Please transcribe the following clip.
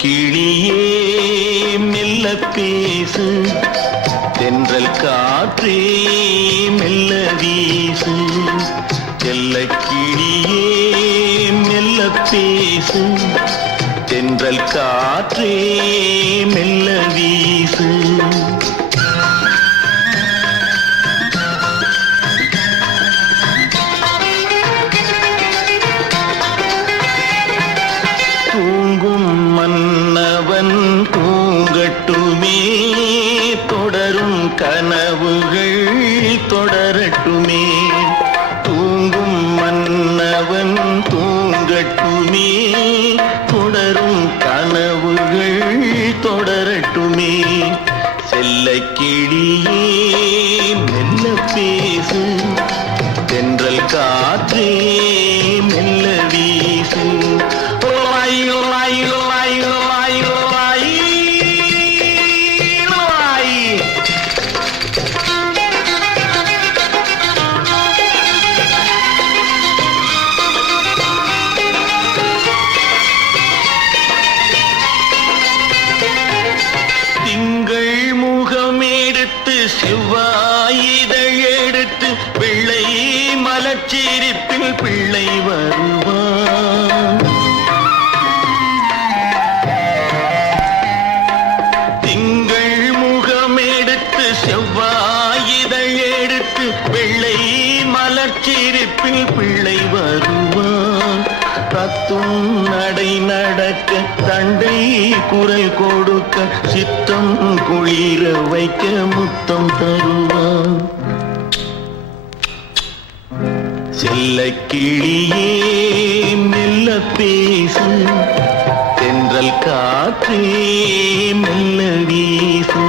கிளியே மெல்ல பேசு, தென்றல் காற்றே மெல்ல வீசு. செல்ல கிளியே மெல்ல பேசு, தென்றல் காற்றே மெல்ல வீசு. தூங்கும் மன்னவன் தூங்கட்டுமே, தொடரும் கனவுகள் தொடரட்டுமே. தூங்கும் மன்னவன் தூங்கட்டுமே, தொடரும் கனவுகள் தொடரட்டுமே. செல்ல கிளியே மெல்ல பேசு, தென்றல் காற்றே மெல்ல வீசு. திங்கள் முகம் எடுத்து செவ்வாயிதழ் எடுத்து பிள்ளை மலர்ச்சிரிப்பில் பிள்ளை வருவான். திங்கள் முகம் எடுத்து செவ்வாயிதழ் எடுத்து பிள்ளை மலர்ச்சிரிப்பில் பிள்ளை வருவான். தத்தும் நடை நடக்க தண்டை குரல் கொடுக்க சித்தம் குளிர வைக்க முத்தம் தருவான். செல்ல கிளியே மெல்ல பேசு, தென்றல் காற்றே மெல்ல வீசு.